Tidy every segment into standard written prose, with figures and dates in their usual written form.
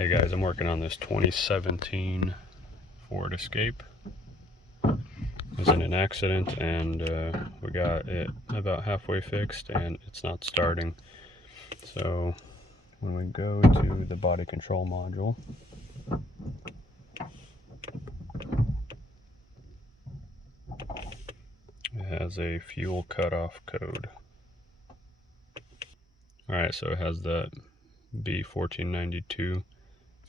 Hey guys, I'm working on this 2017 Ford Escape. I was in an accident and we got it about halfway fixed and it's not starting. So when we go to the body control module, it has a fuel cutoff code. Alright, so it has that B1492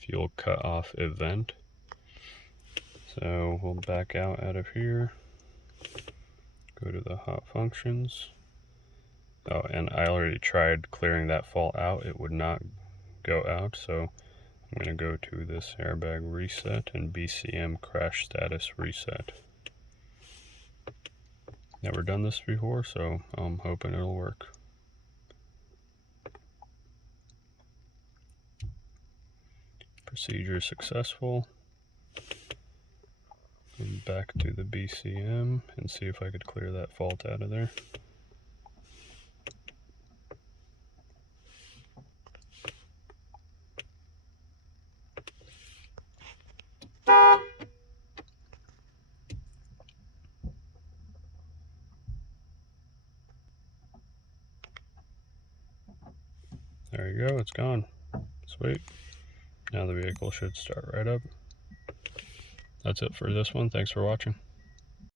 fuel cutoff event. So we'll back out of here, go to the hot functions. Oh, and I already tried clearing that fault out. It would not go out, so I'm going to go to this airbag reset and BCM crash status reset. Never done this before, so I'm hoping it'll work. Procedure successful. And back to the BCM and see if I could clear that fault out of there. There you go, it's gone. Sweet. Now the vehicle should start right up. That's it for this one. Thanks for watching.